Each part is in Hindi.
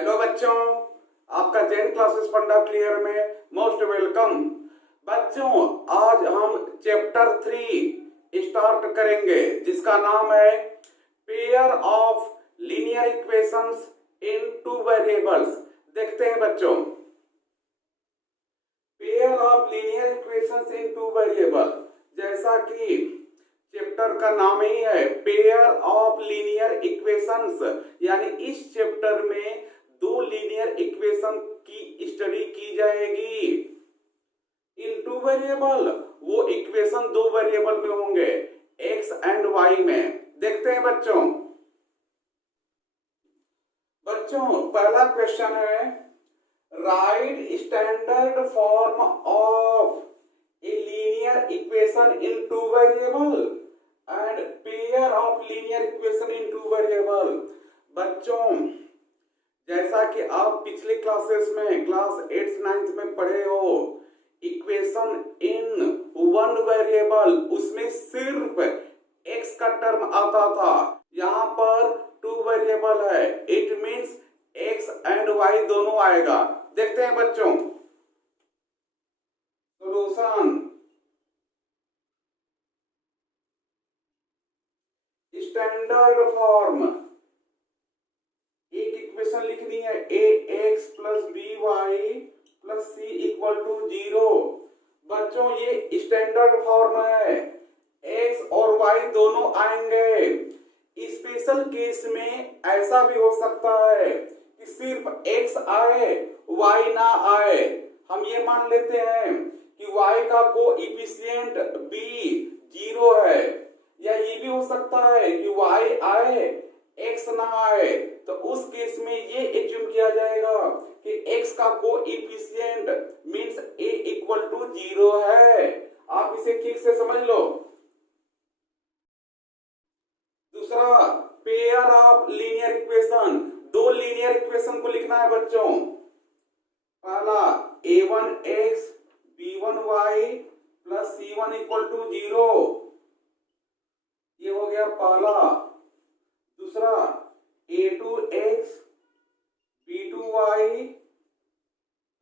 हेलो बच्चों, आपका 10 क्लासेस फंडा क्लियर में मोस्ट वेलकम। बच्चों, आज हम चैप्टर 3 स्टार्ट करेंगे जिसका नाम है pair of linear equations in two variables. देखते हैं बच्चों, pair of linear equations in two variable, जैसा कि चैप्टर का नाम ही है पेयर ऑफ लीनियर इक्वेशंस, यानी इस चैप्टर में दो लीनियर इक्वेशन की स्टडी की जाएगी इन टू वेरिएबल। वो इक्वेशन दो वेरिएबल में होंगे, एक्स एंड वाई में। देखते हैं बच्चों, पहला क्वेश्चन है right standard form of a linear equation in two variable and pair of linear equation in two variable. बच्चों, जैसा कि आप पिछले क्लासेस में क्लास 8th 9th में पढ़े हो, इक्वेशन इन वन वेरिएबल उसमें सिर्फ x का टर्म आता था। यहाँ पर टू वेरिएबल है, it means x and y दोनों आएगा। देखते हैं बच्चों सॉल्यूशन। स्टैंडर्ड फॉर्म, एक इक्वेशन लिखनी है ax plus by plus c equal to 0। बच्चों, ये स्टैंडर्ड फॉर्म है, x और y दोनों आएंगे। स्पेशल केस में ऐसा भी हो सकता है कि सिर्फ x आए y ना आए। हम ये मान लेते हैं कि y का कोएफिशिएंट b 0 है, या ये भी हो सकता है कि y आए x ना आए। तो उस केस में ये एज्यूम किया जाएगा कि x का coefficient means a equal to 0 है। आप इसे ठीक से समझ लो। दूसरा, पेयर ऑफ लीनियर इक्वेशन, दो लीनियर इक्वेशन को लिखना है बच्चों। पहला a1x b1y plus c1 equal to 0, ये हो गया पहला। दूसरा a2x b2y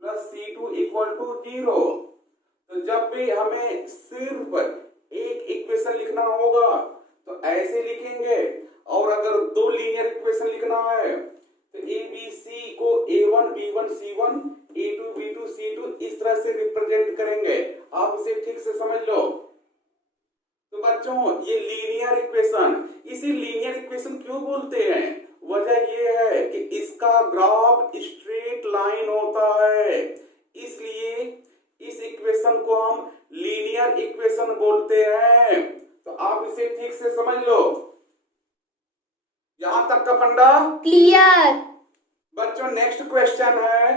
plus c2 equal to 0। तो जब भी हमें सिर्फ एक इक्वेशन लिखना होगा तो ऐसे लिखेंगे, और अगर दो लीनियर इक्वेशन लिखना है तो abc को a1 b1 c1 a2 b2 c2 इस तरह से रिप्रेजेंट करेंगे। आप इसे ठीक से समझ लो। तो बच्चों, ये लीनियर इक्वेशन, इसे लीनियर इक्वेशन क्यों बोलते हैं? वजह ये है कि इसका ग्राफ स्ट्रेट लाइन होता है, इसलिए इस इक्वेशन को हम लीनियर इक्वेशन बोलते हैं। तो आप इसे ठीक से समझ लो। यहां तक का फंडा क्लियर। बच्चों, नेक्स्ट क्वेश्चन है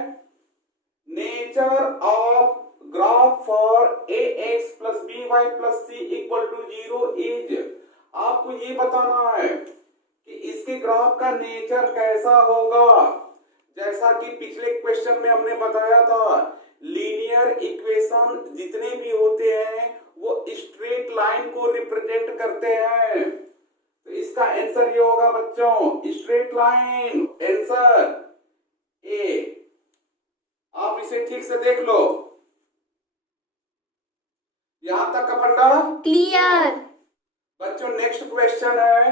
nature of graph for ax plus by plus c equal to 0 is. आपको ये बताना है कि इसके ग्राफ का नेचर कैसा होगा। जैसा कि पिछले क्वेश्चन में हमने बताया था, लीनियर इक्वेशन जितने भी होते हैं वो स्ट्रेट लाइन को रिप्रेजेंट करते हैं। तो इसका आंसर ये होगा बच्चों, स्ट्रेट लाइन। Answer A. आप इसे ठीक से देख लो। यहां तक का फंडा क्लियर। बच्चों, नेक्स्ट क्वेश्चन है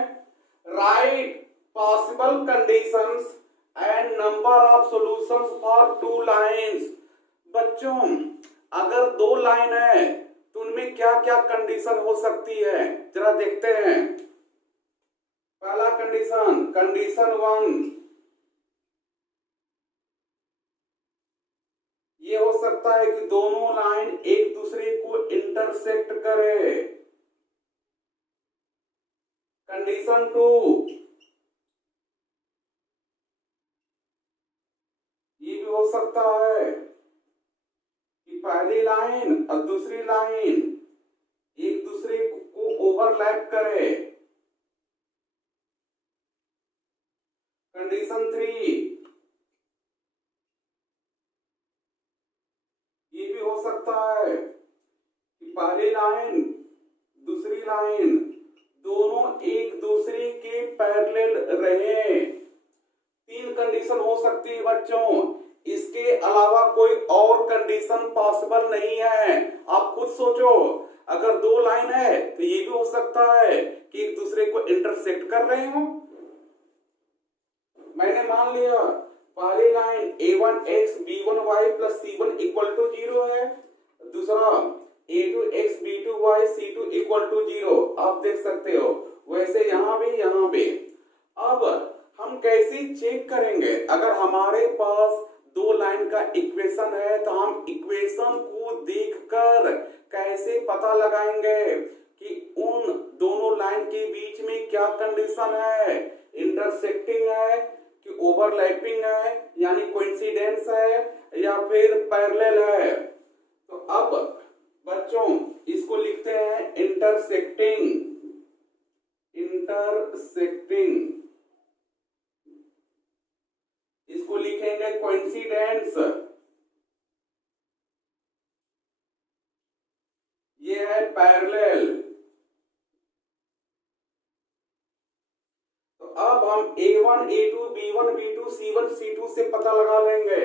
right possible conditions and number of solutions for two lines. बच्चों, अगर दो लाइन है तो उनमें क्या क्या कंडीशन हो सकती है, जरा देखते हैं। पहला कंडीशन, कंडीशन 1, ये हो सकता है कि दोनों लाइन एक दूसरे को इंटरसेक्ट करे। कंडीशन 2, ये भी हो सकता है कि पहली लाइन और दूसरी लाइन एक दूसरे को ओवरलैप करे। कंडीशन 3, ये भी हो सकता है कि पहली लाइन दूसरी लाइन दोनों एक दूसरे के पैरेलल रहे। तीन कंडीशन कंडीशन हो सकती है बच्चों, इसके अलावा कोई और कंडीशन पॉसिबल नहीं है। आप खुद सोचो, अगर दो लाइन है तो ये भी हो सकता है कि एक दूसरे को इंटरसेक्ट कर रहे हो। मैंने मान लिया पहली line a1x b1y plus c1 equal to 0 है, दूसरा a2x b2y c2 equal to 0। आप देख सकते हो वैसे यहां भी। अब हम कैसे चेक करेंगे? अगर हमारे पास दो लाइन का इक्वेशन है तो हम इक्वेशन को देखकर कैसे पता लगाएंगे कि उन दोनों लाइन के बीच में क्या कंडीशन है, इंटरसेक्टिंग है कि ओवरलैपिंग है यानी कोइंसिडेंस है या फिर पैरेलल है। तो अब बच्चों इसको लिखते हैं इंटरसेक्टिंग। इसको लिखेंगे कोइंसिडेंस। ये है पैरेलल। तो अब हम a1 a2 b1 b2 c1 c2 से पता लगा लेंगे।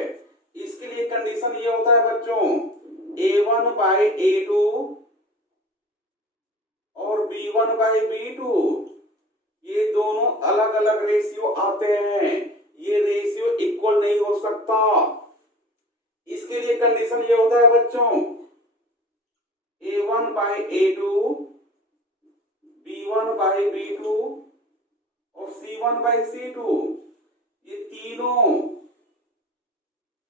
इसके लिए कंडीशन ये होता है बच्चों, a1 बाई a2 और b1 बाई b2 ये दोनों अलग अलग रेशियो आते हैं, ये रेशियो इक्वल नहीं हो सकता। इसके लिए कंडीशन ये होता है बच्चों, a1 by a2 b1 by b2 और c1 बाई c2 ये तीनों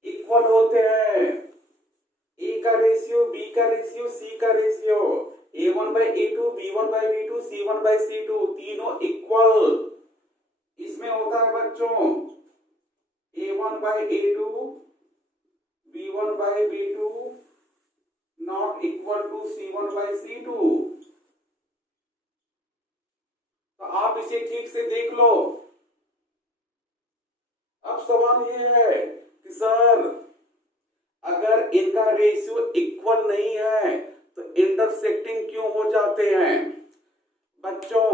इक्वल होते हैं। a का रेशियो, b का रेशियो, c का ratio, a1 by a2 b1 by b2 c1 by c2 तीनों इक्वल। इसमें होता है बच्चों a1 by a2 b1 by b2 not equal to c1 by c2। तो आप इसे ठीक से देख लो। अब सवाल ये है कि सर अगर इनका रेशियो इक्वल नहीं है तो इंटरसेक्टिंग क्यों हो जाते हैं? बच्चों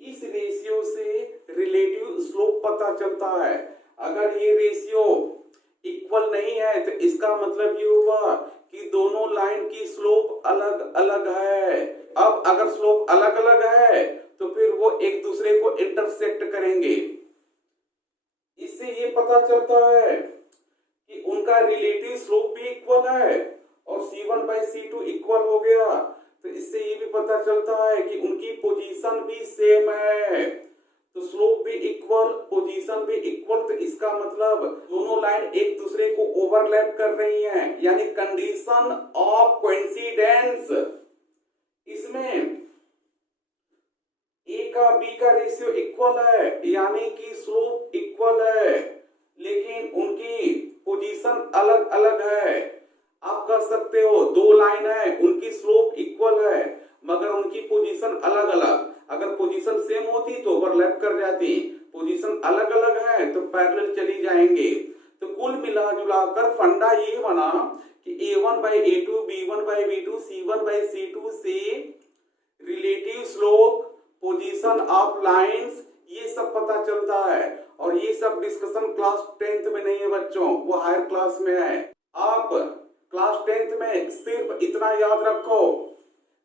इस रेशियो से रिलेटिव स्लोप पता चलता है। अगर ये रेशियो इक्वल नहीं है तो इसका मतलब ये हुआ कि दोनों लाइन की स्लोप अलग अलग है। अब अगर स्लोप अलग अलग है तो फिर वो एक दूसरे को इंटरसेक्ट करेंगे। इससे ये पता चलता है कि उनका रिलेटिव स्लोप भी इक्वल है और c1 बाई c2 इक्वल हो गया। तो इससे ये भी पता चलता है कि उनकी पोजीशन भी सेम है। तो स्लोप भी इक्वल, पोजीशन भी इक्वल। तो इसका मतलब दोनों लाइन एक दूसरे को ओवरलैप कर रही हैं, यानी कंडीशन ऑफ कोइंसिडेंस। इसमें a का b का रेशियो इक्वल है यानी कि स्लोप इक्वल है, लेकिन उनकी पोजीशन अलग अलग है। आप कह सकते हो दो लाइन है, उनकी स्लोप इक्वल है मगर उनकी पोजीशन अलग अलग। अगर पोजीशन सेम होती तो ओवरलैप कर जाती, पोजीशन अलग अलग है तो पैरेलल चली जाएंगे। तो कुल मिला जुलाकर फंडा ये बना कि a1 by a2 b1 by b2 c1 by c2 से relative slope, position of lines ये सब पता चलता है। और ये सब डिस्कशन क्लास 10th में नहीं है बच्चों, वो हायर क्लास में है। आप क्लास 10th में सिर्फ इतना याद रखो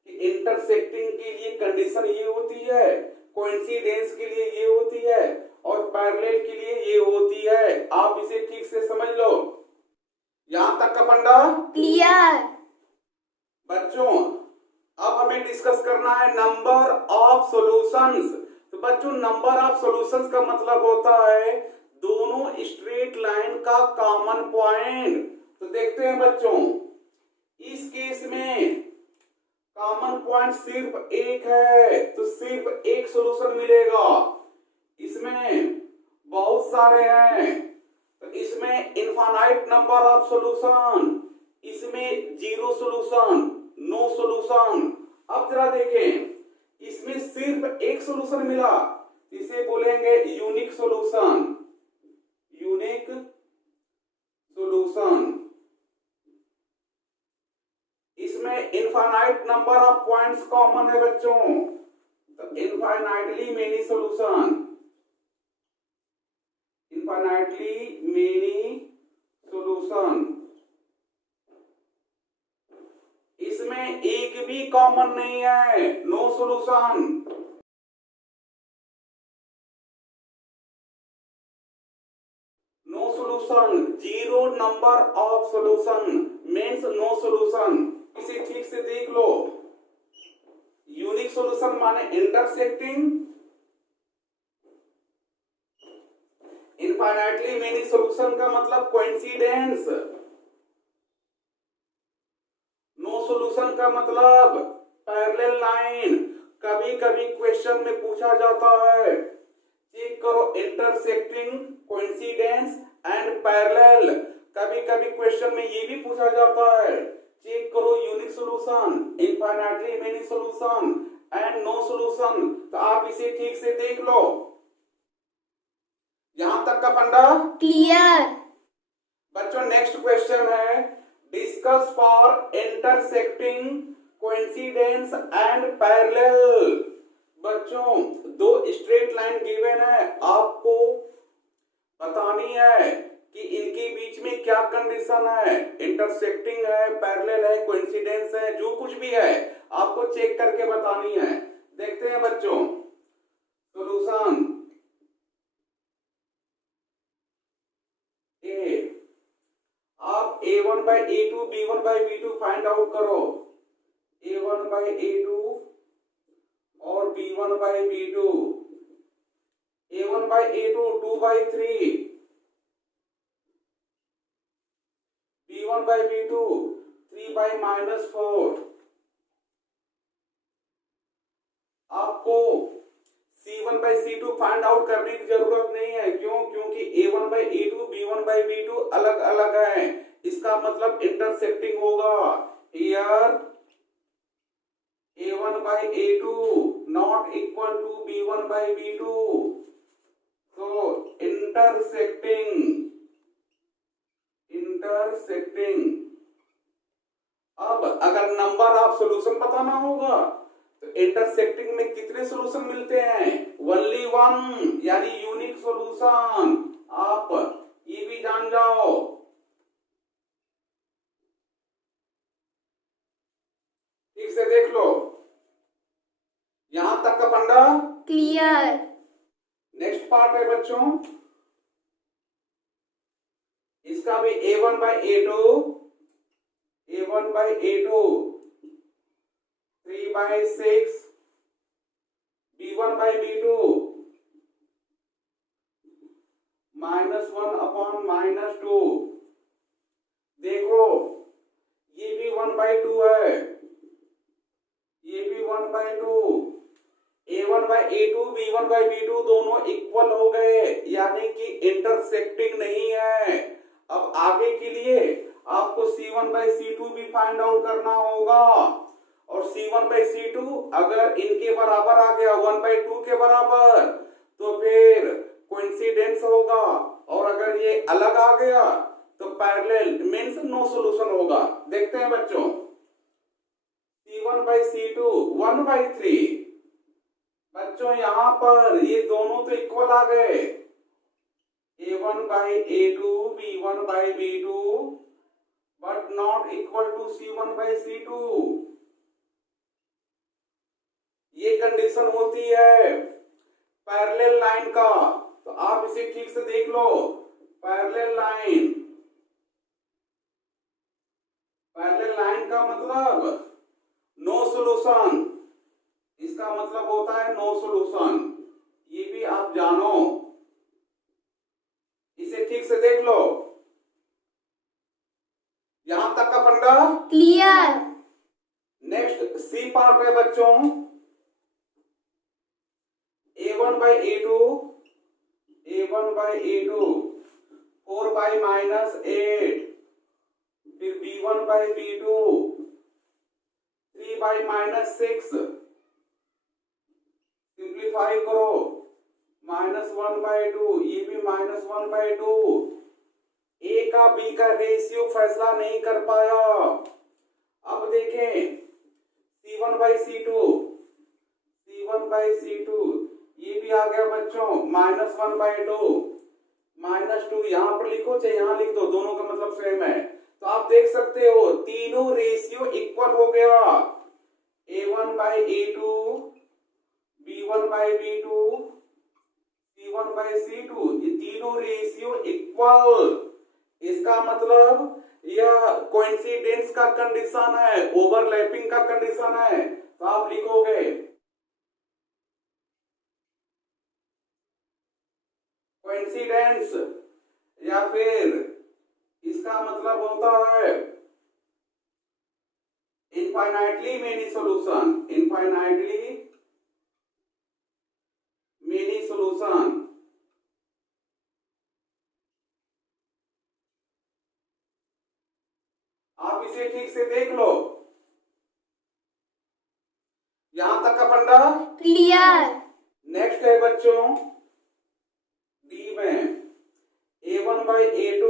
कि इंटरसेक्टिंग के लिए कंडीशन ये होती है, कोइंसिडेंस के लिए ये होती है और पैरेलल के लिए ये होती है। आप इसे ठीक से समझ लो। यहां तक का फंडा क्लियर। बच्चों अब हमें डिस्कस करना है नंबर ऑफ सॉल्यूशंस। तो बच्चों नंबर ऑफ सॉल्यूशंस का मतलब होता है दोनों स्ट्रेट लाइन का कॉमन पॉइंट। तो देखते हैं बच्चों, इस केस में कॉमन पॉइंट सिर्फ एक है तो सिर्फ एक सॉल्यूशन मिलेगा। इसमें बहुत सारे हैं तो इसमें इनफाइनाइट नंबर ऑफ सॉल्यूशन, इसमें जीरो सॉल्यूशन, नो सॉल्यूशन। अब जरा देखें, इसमें सिर्फ एक सॉल्यूशन मिला, इसे बोलेंगे यूनिक सॉल्यूशन। Unique solution. इसमें infinite number of points common है बच्चों, तो infinitely many solution. infinitely many solution। इसमें एक भी कॉमन नहीं है, no solution. No solution, zero number of solution means no solution. इसे ठीक से देख लो। यूनिक सॉल्यूशन माने इंटरसेक्टिंग, इनफाइनाइटली मेनी सॉल्यूशन का मतलब कोइंसिडेंस, नो सॉल्यूशन का मतलब पैरेलल लाइन। कभी कभी क्वेश्चन में पूछा जाता है, चेक करो इंटरसेक्टिंग, कोइंसिडेंस एंड पैरेलल। कभी कभी क्वेश्चन में ये भी पूछा जाता है, चेक करो unique solution, infinitely many solution and no solution. तो आप इसे ठीक से देख लो। यहां तक का फंडा क्लियर। बच्चों नेक्स्ट क्वेश्चन है, discuss for intersecting, coincidence and parallel. बच्चों दो स्ट्रेट लाइन गिवन है, आपको बतानी है कि इनके बीच में क्या कंडीशन है, इंटरसेक्टिंग है, पैरेलल है, कोइंसिडेंस है, जो कुछ भी है आपको चेक करके बतानी है। देखते हैं बच्चों सॉल्यूशन। आप a1 by a2 b1 by b2 find out करो। a1 by a2 और b1 by b2, a1 by a2 2 by 3, b1 by b2 3 by -4। आपको c1 by c2 find out करने की जरूरत नहीं है। क्यों? क्योंकि a1 by a2 b1 by b2 अलग अलग है, इसका मतलब इंटरसेक्टिंग होगा। Here a1 by a2 not equal to b1 by b2, so intersecting. अब अगर नंबर ऑफ सॉल्यूशन बताना होगा तो इंटरसेक्टिंग में कितने सॉल्यूशन मिलते हैं? ओनली वन, यानी यूनिक सॉल्यूशन। आप ये भी जान जाओ। ठीक से देख लो। यहां तक का फंडा क्लियर। नेक्स्ट पार्ट है बच्चों, इसका भी a1 by a2 3 by 6 b1 by b2 -1 upon -2। देखो ये भी 1 by 2 है, ये भी 1 by 2। a1 by a2 b1 by b2 दोनों इक्वल हो गए, यानी कि इंटरसेक्टिंग नहीं है। अब आगे के लिए आपको c1 by c2 भी फाइंड आउट करना होगा, और c1 by c2 अगर इनके बराबर आ गया 1 by 2 के बराबर तो फिर कोइंसिडेंस होगा, और अगर ये अलग आ गया तो पैरेलल मींस नो सॉल्यूशन होगा। देखते हैं बच्चों, c1 by c2 1 by 3। बच्चों यहां पर ये दोनों तो इक्वल आ गए, a1 by a2 b1 by b2 but not equal to c1 by c2। ये कंडीशन होती है पैरेलल लाइन का, तो आप इसे ठीक से देख लो। पैरेलल लाइन का मतलब नो सॉल्यूशन, इसका मतलब होता है नो सॉल्यूशन। ये भी आप जानो, इसे ठीक से देख लो। यहां तक का फंडा क्लियर। नेक्स्ट सी पार्ट है बच्चों, a1 by a2 4 by -8, फिर b1 by b2 3 by -6। Simplify करो, -1 by 2, ये भी -1 by 2। ए का बी का रेशियो फैसला नहीं कर पाया। अब देखें c1 by c2 ये भी आ गया बच्चों, -1 by 2 -2 यहाँ पर लिखो चाहे यहाँ लिख दो, दोनों का मतलब सेम है। तो आप देख सकते हो तीनों रेशियो इक्वल हो गया, A1/A2, B1/B2, C1/C2, ये तीनों रेशियो इक्वल। इसका मतलब यह कोइंसिडेंस का कंडीशन है, ओवरलैपिंग का कंडीशन है। तो आप लिखोगे कोइंसिडेंस, या फिर इसका मतलब होता है infinitely many solution, infinitely many solution. आप इसे ठीक से देख लो, यहां तक का फंडा क्लियर। नेक्स्ट है बच्चों डी में A1/A2,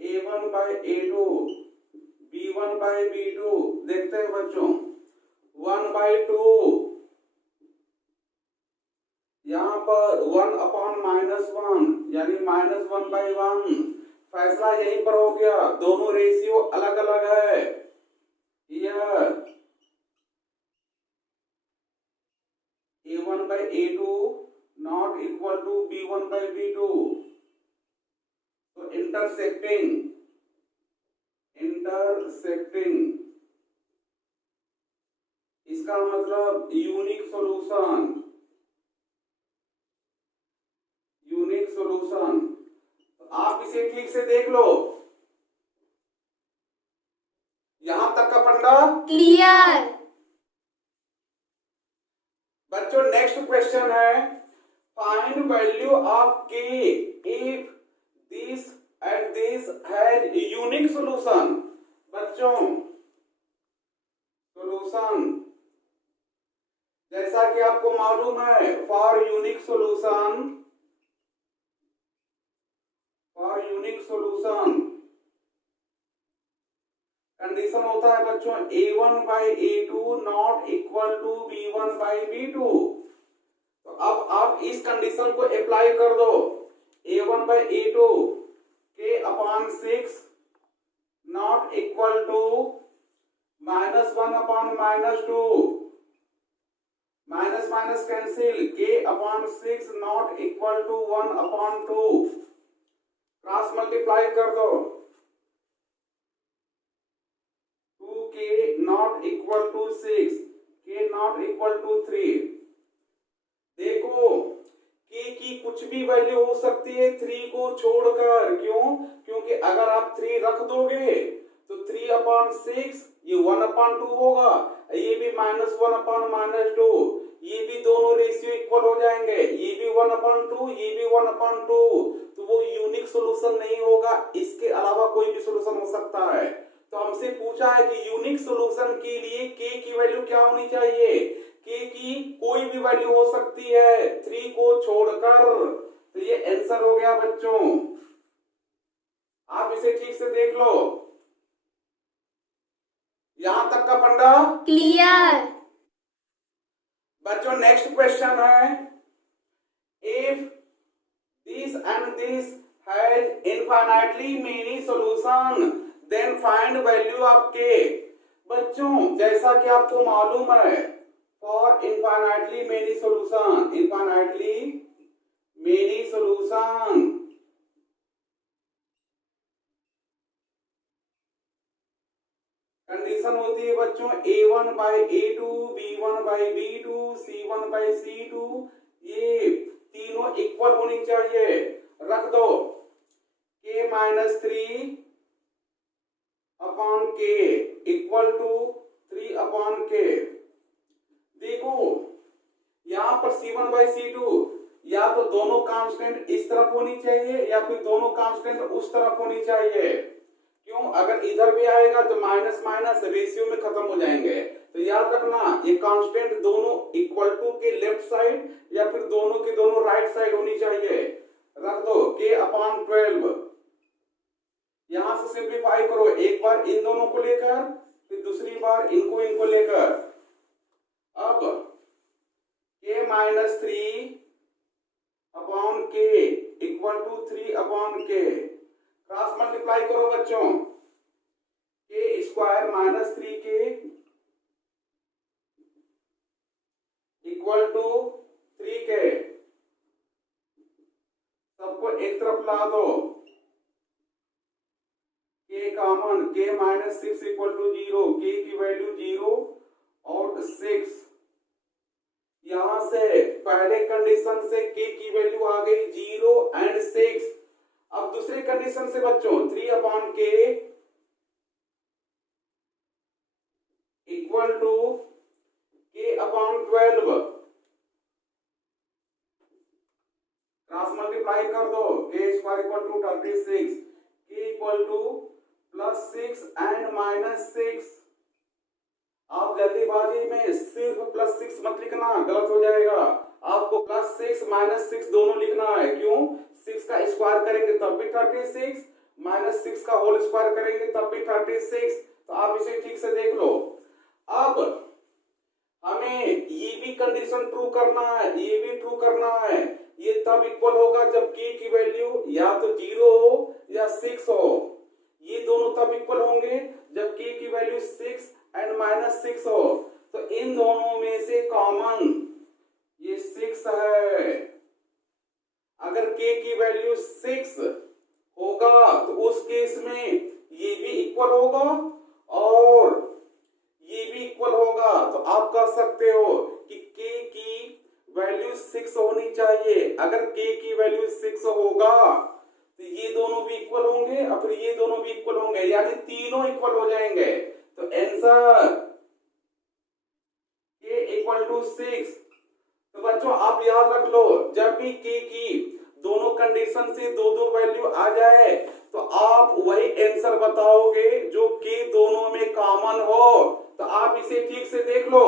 A1/A2, B1/B2, देखते हैं बच्चों 1/2, यहां पर 1/-1 यानी -1/1। फैसला यहीं पर हो गया, दोनों रेशियो अलग अलग है। यह A1/A2 not equal to B1/B2, तो इंटरसेक्टिंग इसका मतलब यूनिक सॉल्यूशन। आप इसे ठीक से देख लो, यहां तक का फंडा क्लियर। बच्चों नेक्स्ट क्वेश्चन है find value of k if this and this has unique solution. बच्चों सॉल्यूशन जैसा कि आपको मालूम है, फॉर यूनिक सॉल्यूशन कंडीशन होता है बच्चों A1/A2 not equal to B1/B2। तो अब आप इस कंडीशन को अप्लाई कर दो, A1/A2 K/6 not equal to -1/-2, minus minus cancel, K/6 not equal to 1/2, cross multiply कर दो, 2K not equal to 6, K not equal to 3। देखो K की कुछ भी वैल्यू हो सकती है 3 को छोड़कर, क्यों? क्योंकि अगर आप 3 रख दोगे तो 3/6 ये 1/2 होगा, ये भी -1/-2, ये भी दोनों रेशियो इक्वल हो जाएंगे, ये भी 1/2, ये भी 1/2, तो वो यूनिक सॉल्यूशन नहीं होगा। इसके अलावा कोई भी सॉल्यूशन हो सकता है। तो हमसे पूछा है कि यूनिक सॉल्यूशन के लिए k की वैल्यू क्या होनी चाहिए? k की कोई भी वैल्यू हो सकती है 3 को छोड़कर। तो ये आंसर हो गया बच्चों, आप इसे ठीक से देख लो, यहां तक का फंडा क्लियर। बच्चों नेक्स्ट क्वेश्चन है if this and this has infinitely many solution then find value of k। बच्चों जैसा कि आपको मालूम है, for infinitely many solution, infinitely many solution condition होती है बच्चों A1/A2, B1/B2, C1/C2, ये तीनों इक्वल होनी चाहिए। रख दो K-3 upon K equal to 3/K। देखो यहां पर C1/C2 या तो दोनों कांस्टेंट इस तरफ होनी चाहिए या फिर दोनों कांस्टेंट उस तरफ होनी चाहिए। क्यों? अगर इधर भी आएगा तो माइनस माइनस रेशियो में खत्म हो जाएंगे। तो याद रखना ये कांस्टेंट दोनों इक्वल टू के लेफ्ट साइड या फिर दोनों के दोनों राइट साइड होनी चाहिए। रख दो K/12। यहां से सिंप्लीफाई करो, एक बार इन दोनों को लेकर फिर दूसरी बार इनको लेकर। अब K-3 upon K equal to 3 upon K, cross multiply करो बच्चों, के square minus 3k equal to 3k, सबको एक तरफ ला दो, k common, k minus 6 equal to 0, k की वैल्यू 0 और 6, यहां से पहले कंडीशन से k की वैल्यू आ गई 0 एंड 6। अब दूसरे कंडीशन से बच्चों 3 upon k equal to k upon 12, cross multiply कर दो, k square equal to 36, k equal to plus 6 and minus 6। आप जल्दीबाजी में सिर्फ प्लस 6 मत लिखना, गलत हो जाएगा। आपको प्लस 6 माइनस 6 दोनों लिखना है। क्यों? 6 का स्क्वायर करेंगे तब भी 36, माइनस 6 का होल स्क्वायर करेंगे तब भी 36। तो आप इसे ठीक से देख लो। अब हमें ये भी कंडीशन ट्रू करना है, ये भी ट्रू करना है। ये तब इक्वल होगा जब k की वैल्यू या तो 0 हो या 6 हो। ये दोनों तब इक्वल होंगे जब k की वैल्यू 6 एंड माइनस 6 हो। तो इन दोनों में से कॉमन ये 6 है। अगर k की वैल्यू 6 होगा तो उस केस में ये भी इक्वल होगा और ये भी इक्वल होगा। तो आप कह सकते हो कि k की वैल्यू 6 होनी चाहिए। अगर k की वैल्यू 6 होगा तो ये दोनों भी इक्वल होंगे और फिर ये दोनों भी इक्वल होंगे, यानी तीनों इक्वल हो जाएंगे। तो आंसर k इक्वल टू 6। तो बच्चों आप याद रख लो, जब भी k की दोनों कंडीशन से दो दो वैल्यू आ जाए तो आप वही आंसर बताओगे जो k दोनों में कॉमन हो। तो आप इसे ठीक से देख लो।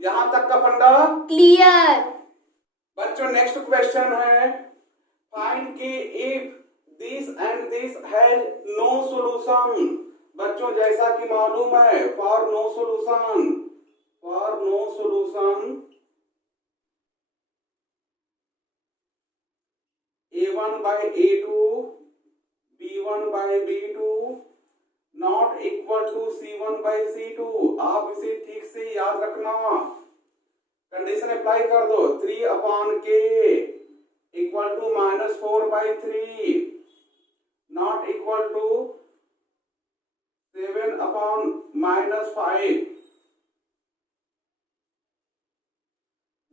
यहां तक का फंडा क्लियर। बच्चों नेक्स्ट क्वेश्चन है, find K if this and this has no solution. बच्चों जैसा कि मालूम है for no solution a1 by a2 b1 by b2 not equal to c1 by c2। आप इसे ठीक से याद रखना। कंडीशन अप्लाई कर दो, 3 upon k equal to minus 4 by 3 not equal to 7 upon minus 5।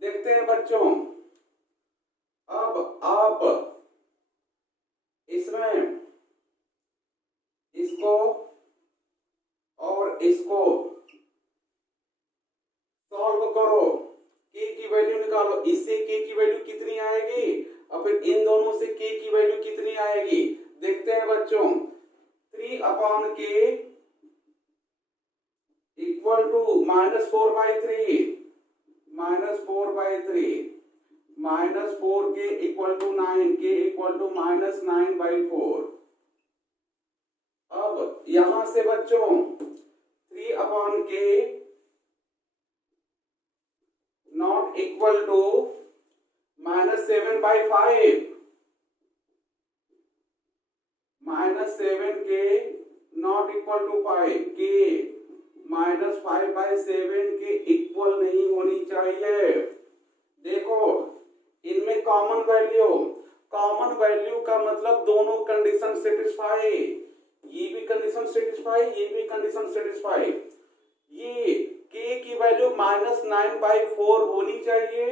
देखते हैं बच्चों, अब आप इसमें इसको और इसको सॉल्व करो, k की वैल्यू निकालो। इससे k की वैल्यू कितनी आएगी और फिर इन दोनों से k की वैल्यू कितनी आएगी। देखते हैं बच्चों, 3 upon k equal to minus 4 by 3 minus 4k equal to 9, k equal to minus 9 by 4। अब यहां से बच्चों 3 upon k not equal to minus 7 by 5 minus 7k not equal to 5k minus 5 by 7 के इक्वल नहीं होनी चाहिए। देखो इनमें कॉमन वैल्यू का मतलब दोनों कंडीशन सेटिस्फाई। ये भी कंडीशन सेटिस्फाई, ये भी कंडीशन सेटिस्फाई। ये k की वैल्यू माइनस 9 by 4 होनी चाहिए।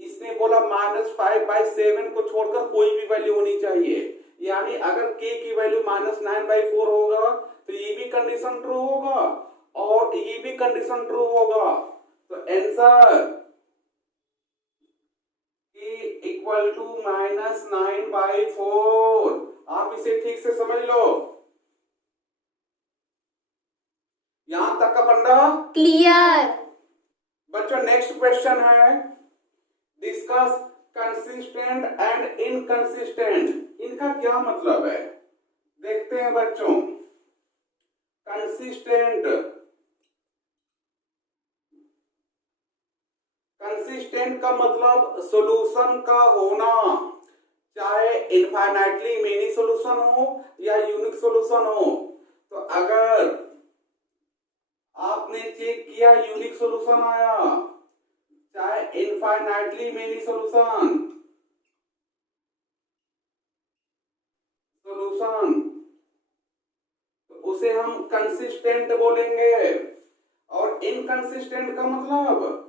इसने बोला माइनस 5 by 7 को छोड़कर कोई भी वैल्यू होनी चाहिए। यानी अगर k की वैल्यू माइनस 9 by 4 होगा तो ये भी कंडीशन ट्रू होगा और ये भी कंडीशन ट्रू होगा। तो answer k equal to minus 9 by 4। आप इसे ठीक से समझ लो। यहां तक का फंडा क्लियर। बच्चों नेक्स्ट क्वेश्चन है, डिस्कस कंसिस्टेंट एंड इनकंसिस्टेंट। इनका क्या मतलब है देखते हैं बच्चों। कंसिस्टेंट का मतलब सॉल्यूशन का होना, चाहे इनफाइनाइटली मेनी सॉल्यूशन हो या यूनिक सॉल्यूशन हो। तो अगर आपने चेक किया यूनिक सॉल्यूशन आया, चाहे इनफाइनाइटली मेनी सॉल्यूशन तो उसे हम कंसिस्टेंट बोलेंगे। और इनकंसिस्टेंट का मतलब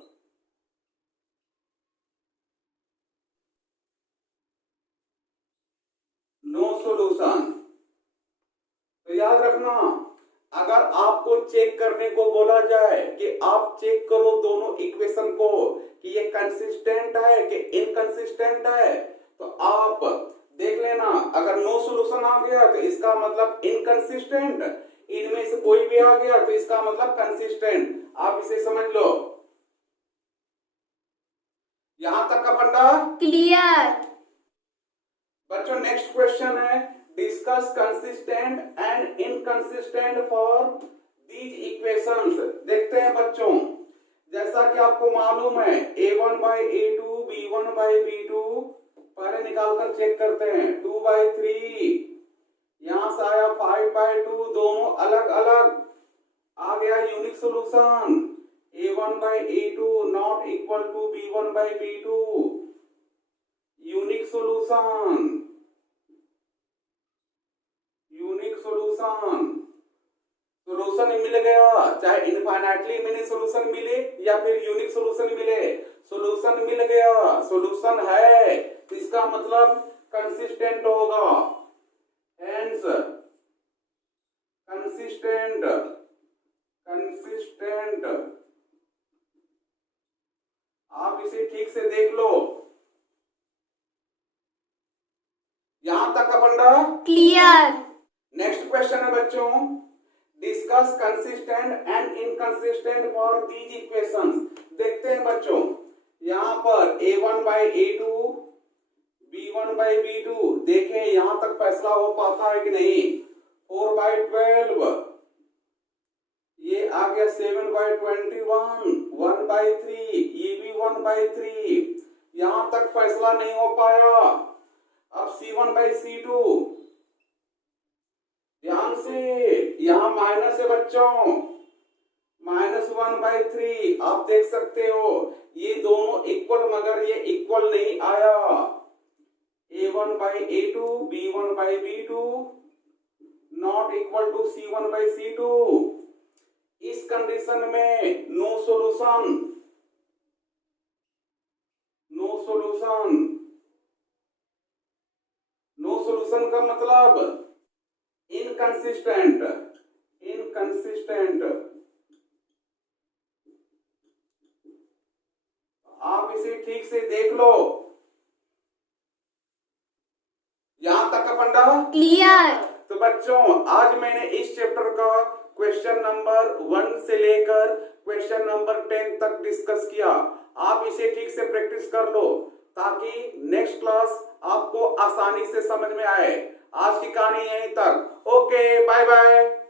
नो सॉल्यूशन। तो याद रखना, अगर आपको चेक करने को बोला जाए कि आप चेक करो दोनों इक्वेशन को कि ये कंसिस्टेंट है कि इनकंसिस्टेंट है, तो आप देख लेना, अगर नो सॉल्यूशन आ गया तो इसका मतलब इनकंसिस्टेंट, इनमें से कोई भी आ गया तो इसका मतलब कंसिस्टेंट। आप इसे समझ लो। यहां तक का फंडा क्लियर। बच्चों नेक्स्ट क्वेश्चन है, discuss consistent and inconsistent for these equations. देखते हैं बच्चों, जैसा कि आपको मालूम है a1/a2 b1/b2, पहले निकालकर चेक करते हैं। 2/3, यहां से आया 5/2, दोनों अलग अलग आ गया unique solution. a1/a2 not equal to b1/b2, unique solution, unique solution. Solution मिल गया, चाहे इनफाइनाइटली मेनी सॉल्यूशन मिले या फिर यूनिक सॉल्यूशन मिले, सॉल्यूशन मिल गया, सॉल्यूशन है, तो इसका मतलब कंसिस्टेंट होगा। Hence consistent, consistent. आप इसे ठीक से देख लो। यहां तक का फंडा क्लियर। नेक्स्ट क्वेश्चन है बच्चों, discuss consistent and inconsistent for these equations. देखते हैं बच्चों, यहां पर a1/a2 b1/b2, देखें यहां तक फैसला हो पाता है कि नहीं। 4/12, ये आ गया 7/21, 1/3, ये भी 1/3, यहां तक फैसला नहीं हो पाया। अब c1/c2, ध्यान से, यहां माइनस है बच्चों, -1/3, आप देख सकते हो ये दोनों इक्वल, मगर ये इक्वल नहीं आया। a1/a2 b1/b2 not equal to c1/c2। इस कंडीशन में no solution, no solution. No solution का मतलब इनकंसिस्टेंट, इनकंसिस्टेंट। आप इसे ठीक से देख लो। यहां तक का फंडा क्लियर। तो बच्चों आज मैंने इस चैप्टर का क्वेश्चन नंबर 1 से लेकर क्वेश्चन नंबर 10 तक डिस्कस किया। आप इसे ठीक से प्रैक्टिस कर लो ताकि नेक्स्ट क्लास आपको आसानी से समझ में आए। आज की कहानी यहीं तक। Okay, bye bye.